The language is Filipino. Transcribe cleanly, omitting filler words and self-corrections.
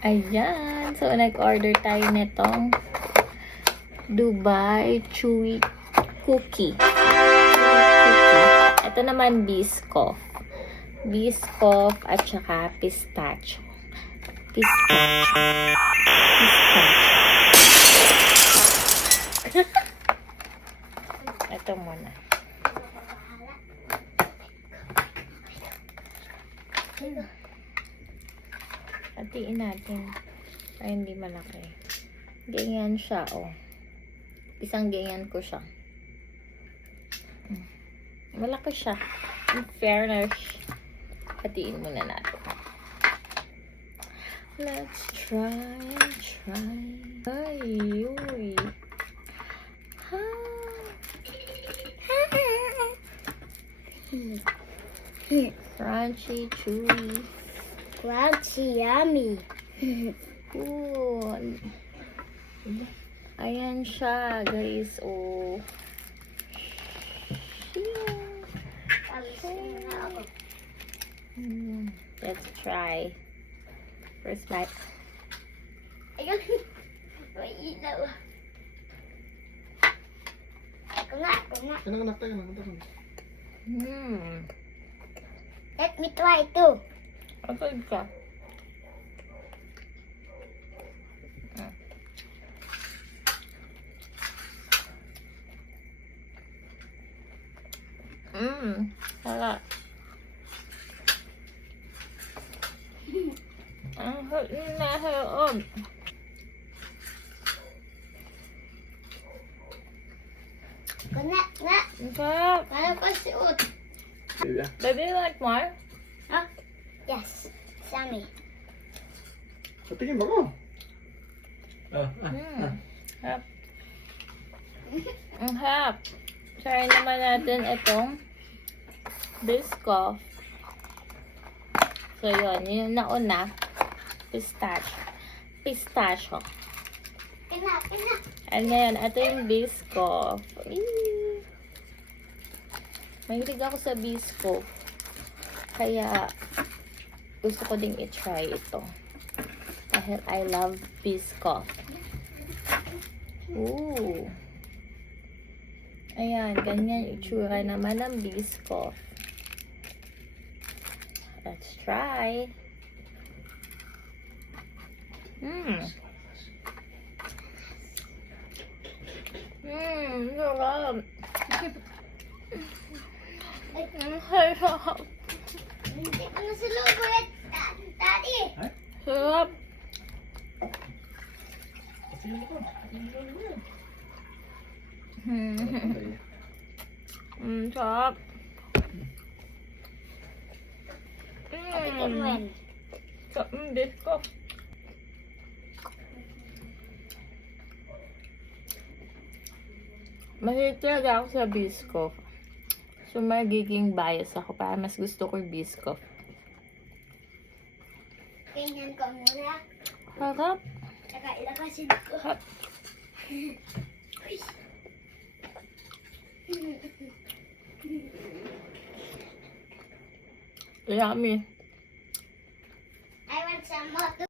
Ayan. So, nag-order tayo nitong Dubai Chewy Cookie. Ito naman Biscoff. Biscoff at saka pistachio. Pistachio. Ito muna. Hatiin natin. Ay, hindi malaki. Ganyan siya, oh. Isang ganyan ko siya. Malaki siya. In fairness. Hatiin muna natin. Let's try and try. Ay, uy. Crunchy, chewy. Crunchy, yummy. Ooh. Ayan siya, guys. Oh. Let's try. First bite. Ayun. May ilaw. Ako nga. Anak tayo. Let me try too. Asad ka. Sarap. Ang hot. Nga. Ang sarap. Paano pa suot? Baby, you like more? Huh? Yes. Yummy. Patingin ba ko? Harap. Ang harap. Try naman natin itong Biscoff. So, yun. Yung nauna. Pistachio. Kina. And ngayon, ito yung Biscoff. Mahilig ako sa Biscoff. Kaya, gusto ko ding i-try ito. Dahil I love Biscoff. Ooh. Ayan, ganyan itsura naman ng Biscoff. Let's try. Sarap. Sarap. Hindi ko na salubot. Daddy. Sarap. Sarap. Sarap ng Biscoff. Mahilig talaga ako sa Biscoff. So, magiging bias ako para mas gusto ko yung Biscoff. Ganyan ko muna. Sarap. Saka ilakasin ko. Sarap. Yummy.